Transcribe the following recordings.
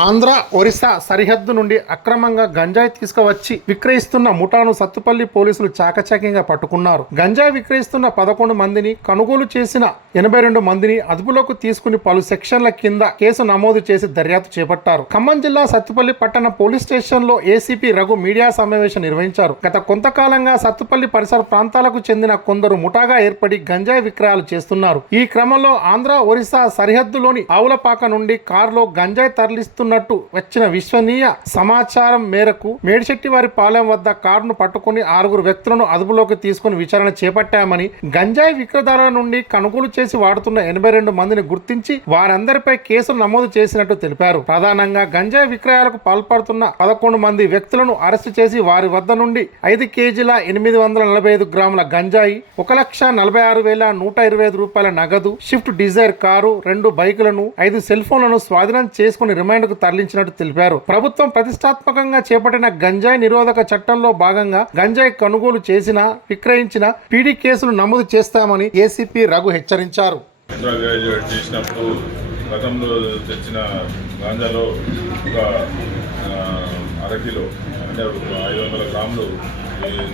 ఆంధ్ర ఒరిస్సా సరిహద్దు నుండి అక్రమంగా గంజాయి తీసుకువచ్చి విక్రయిస్తున్న ముఠాను సత్తుపల్లి పోలీసులు చాకచక్యంగా పట్టుకున్నారు. గంజాయి విక్రయిస్తున్న 11 మందిని, కొనుగోలు చేసిన 82 మందిని అదుపులోకి తీసుకుని పలు సెక్షన్ల కింద కేసు నమోదు చేసి దర్యాప్తు చేపట్టారు. ఖమ్మం జిల్లా సత్తుపల్లి పట్టణ పోలీస్ స్టేషన్ లో ఏసీపీ రఘు మీడియా సమావేశం నిర్వహించారు. గత కొంతకాలంగా సత్తుపల్లి పరిసర ప్రాంతాలకు చెందిన కొందరు ముఠాగా ఏర్పడి గంజాయి విక్రయాలు చేస్తున్నారు. ఈ క్రమంలో ఆంధ్ర ఒరిస్సా సరిహద్దులోని ఆవులపాక నుండి కారులో గంజాయి తరలిస్తున్నట్టు వచ్చిన విశ్వనీయ సమాచారం మేరకు మేడిశెట్టివారి పాలెం వద్ద కారును పట్టుకుని 6 వ్యక్తులను అదుపులోకి తీసుకుని విచారణ చేపట్టామని, గంజాయి విక్రయదారుల నుండి కొనుగోలు చేసి వాడుతున్న 82 మందిని గుర్తించి వారందరిపై కేసులు నమోదు చేసినట్టు తెలిపారు. ప్రధానంగా గంజాయి విక్రయాలకు పాల్పడుతున్న 11 మంది వ్యక్తులను అరెస్టు చేసి వారి వద్ద నుండి 5 కేజీల 845 గ్రాముల గంజాయి, 1,46,125 రూపాయల నగదు, షిఫ్ట్ డిజైర్ కారు, 2 బైకులను, 5 సెల్ ఫోన్లను స్వాధీనం చేసుకుని రిమాండ్ కు తరలించినట్టు తెలిపారు. ప్రభుత్వం ప్రతిష్టాత్మకంగా చేపట్టిన గంజాయి నిరోధక చట్టంలో భాగంగా గంజాయి కొనుగోలు చేసిన, విక్రయించిన పీడీ కేసులు నమోదు చేస్తామని ఏసీపీ రఘు హెచ్చరించారు. చేసినప్పుడు గతంలో తెచ్చిన గాంజాలో ఒక అరకిలో అంటే 500 గ్రాములు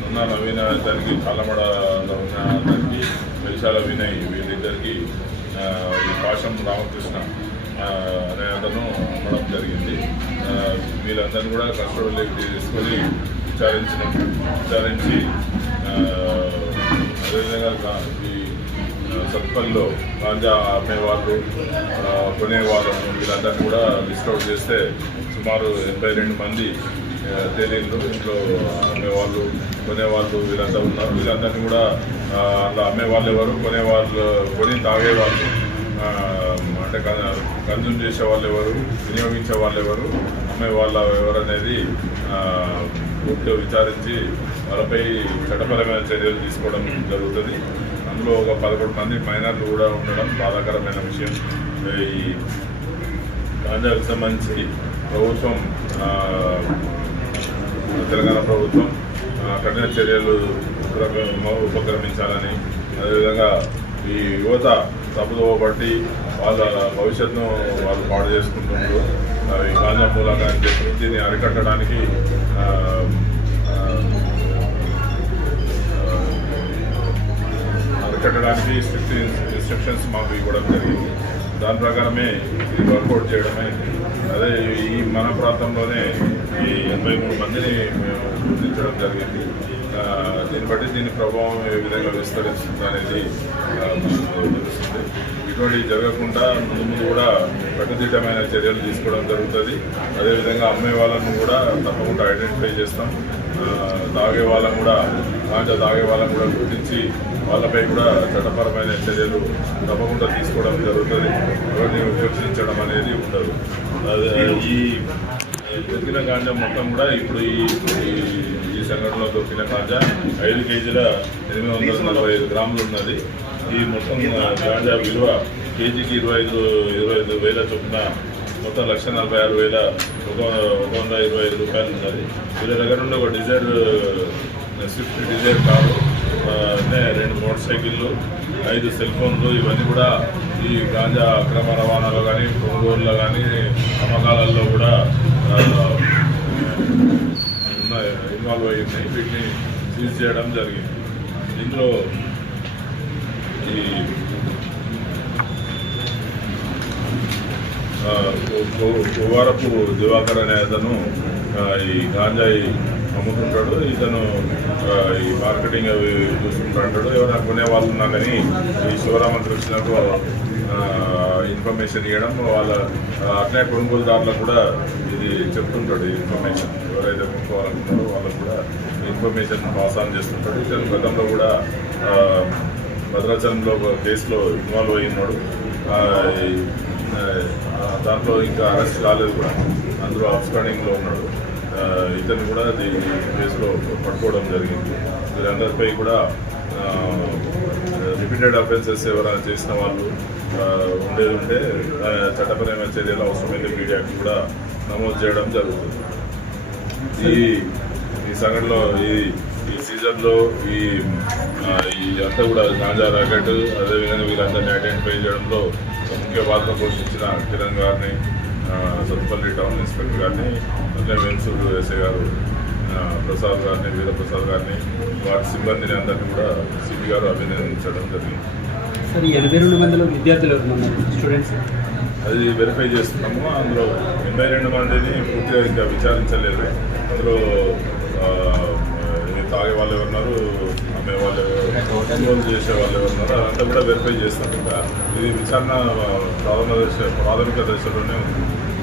నున్న నవీన దానికి కాలమడలో ఉన్న దానికి వెలిశాల వినయ్ వీళ్ళిద్దరికి పాశం రామకృష్ణ అనే అతను అమ్మడం జరిగింది. వీళ్ళందరినీ కూడా కస్టడీలోకి తీసుకొని విచారించి అదేవిధంగా ఈ సత్పల్లిలో గాంజా అమ్మేవాళ్ళు, కొనేవాళ్ళను వీళ్ళందరినీ కూడా లిస్ట్ అవుట్ చేస్తే సుమారు 82 మంది తేలిండ్రు. ఇంట్లో అమ్మేవాళ్ళు, కొనేవాళ్ళు వీళ్ళంతా ఉన్నారు. వీళ్ళందరినీ కూడా అలా అమ్మేవాళ్ళు ఎవరు, కొని తాగేవాళ్ళు అంటే కన్జ్యూమ్ చేసే వాళ్ళు ఎవరు, వినియోగించే వాళ్ళు ఎవరు, అమ్మే వాళ్ళ ఎవరు అనేది పూర్తిగా విచారించి వాళ్ళపై చట్టపరమైన చర్యలు తీసుకోవడం జరుగుతుంది. అందులో ఒక 11 మంది మైనర్లు కూడా ఉండడం బాధాకరమైన విషయం. ఈ గాంజాకు సంబంధించి ప్రభుత్వం, తెలంగాణ ప్రభుత్వం కఠిన చర్యలు ఉపక్రమించాలని, అదేవిధంగా ఈ యువత తప్పుదోవ బట్టి వాళ్ళ భవిష్యత్తును వాళ్ళు పాడు చేసుకుంటున్నారు. ఈ గాంజా మూలంగా అని చెప్పి దీన్ని అరికట్టడానికి స్ట్రిక్ట్ ఇన్స్ట్రక్షన్స్ మాకు ఇవ్వడం జరిగింది. దాని ప్రకారమే ఇది వర్కౌట్ చేయడమే. అదే ఈ మన ప్రాంతంలోనే ఈ 83 మందిని మేము గుర్తించడం జరిగింది. దీన్ని బట్టి దీని ప్రభావం ఏ విధంగా విస్తరిస్తుంది అనేది తెలుస్తుంది. ఇటువంటి జరగకుండా ముందు కూడా కట్టుదిట్టమైన చర్యలు తీసుకోవడం జరుగుతుంది. అదేవిధంగా అమ్మే వాళ్ళను కూడా తప్పకుండా ఐడెంటిఫై చేస్తాం. తాగే వాళ్ళను కూడా గుర్తించి వాళ్ళపై కూడా చట్టపరమైన చర్యలు తప్పకుండా తీసుకోవడం జరుగుతుంది. ఎవరిని ఉపేక్షించడం అనేది ఉండదు. ఈ దొరికిన గాంజా మొత్తం కూడా ఇప్పుడు ఈ సంఘటనలో దొరికిన గాంజా 5 కేజీల 845 గ్రాములు ఉన్నది. ఈ మొత్తం గాంజా విలువ కేజీకి 25 వేల చొప్పున మొత్తం 1,46,125 రూపాయలు ఉన్నది. వీళ్ళ దగ్గర ఉన్న ఒక స్విఫ్ట్ డిజైర్ కారు, 2 మోటార్ సైకిళ్ళు, 5 సెల్ ఫోన్లు, ఇవన్నీ కూడా ఈ గాంజా అక్రమ రవాణాలో కానీ, కొనుగోలులో కానీ, అమ్మకాలలో కూడా ఇన్వాల్వ్ అయి ఉన్నాయి. వీటిని సీజ్ చేయడం జరిగింది. దీంట్లో ఈ కోవారపు దివాకర్ అనే అతను ఈ గాంజాయి అమ్ముతుంటాడు. ఇతను ఈ మార్కెటింగ్ అవి చూసుకుంటుంటాడు. ఎవరైనా కొనే వాళ్ళు ఉన్నా కానీ ఈ శివరామకృష్ణకు ఇన్ఫర్మేషన్ ఇవ్వడం, వాళ్ళ అట్లే కొనుగోలుదారులకు కూడా ఇది చెప్తుంటాడు. ఇన్ఫర్మేషన్ ఎవరైతే కొనుక్కోవాలనుకున్నారో వాళ్ళకు కూడా ఇన్ఫర్మేషన్ పాస్ ఆన్ చేస్తుంటాడు. ఇతను గతంలో కూడా భద్రాచలంలో ఒక కేసులో ఇన్వాల్వ్ అయి ఉన్నాడు. దాంట్లో ఇంకా అరెస్ట్ కాలేదు కూడా, అందులో అబ్స్కాండింగ్లో ఉన్నాడు. ఇతను కూడా ఈ కేసులో పట్టుకోవడం జరిగింది. వీరందరిపై కూడా రిపీటెడ్ అఫెన్సెస్ ఎవరైనా చేసిన వాళ్ళు ఉంటే చట్టపరమైన చర్యలు అవసరమైతే పీడీ యాక్ట్ కూడా నమోదు చేయడం జరుగుతుంది. ఈ సంఘటనలో ఈ సీజన్లో ఈ అంతా కూడా గాంజా రాకెట్, అదేవిధంగా వీళ్ళందరినీ ఐడెంటిఫై చేయడంలో ముఖ్య పాత్ర పోషించిన కిరణ్ గారిని, సత్తుపల్లి టౌన్ ఇన్స్పెక్టర్ గారిని అట్లే వెన్సూరు ఎస్ఐ గారు ప్రసాద్ గారిని వీరప్రసాద్ గారిని వాటి సిబ్బందిని అందరినీ కూడా సిపి గారు అభినందించడం జరిగింది. సార్ 82 మందిలో విద్యార్థులు ఉన్నారు స్టూడెంట్స్ అది వెరిఫై చేస్తున్నాము. అందులో 82 మందిని పూర్తిగా ఇంకా విచారించలేదు. అందులో తాగే వాళ్ళు ఎవరున్నారు, అమ్మే వాళ్ళు కొనుగోలు చేసే వాళ్ళు ఎవరున్నారు, అదంతా కూడా వెరిఫై చేస్తాం. ఇంకా ఇది విచారణ ప్రాథమిక దశలోనే ఉంది.